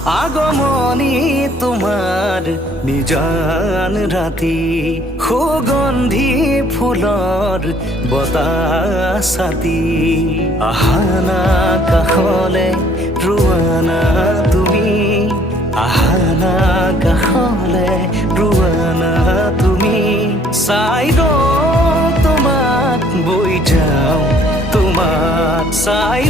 আগমনী তোমাৰ নিজান ৰাতি সুগন্ধি ফুলৰ বতাহ ছাতি আহানা কাষলে ৰোৱানা তুমি আহানা কাষলে ৰোৱানা তুমি চাই তোমাক বৈ যাওঁ তোমাক চাই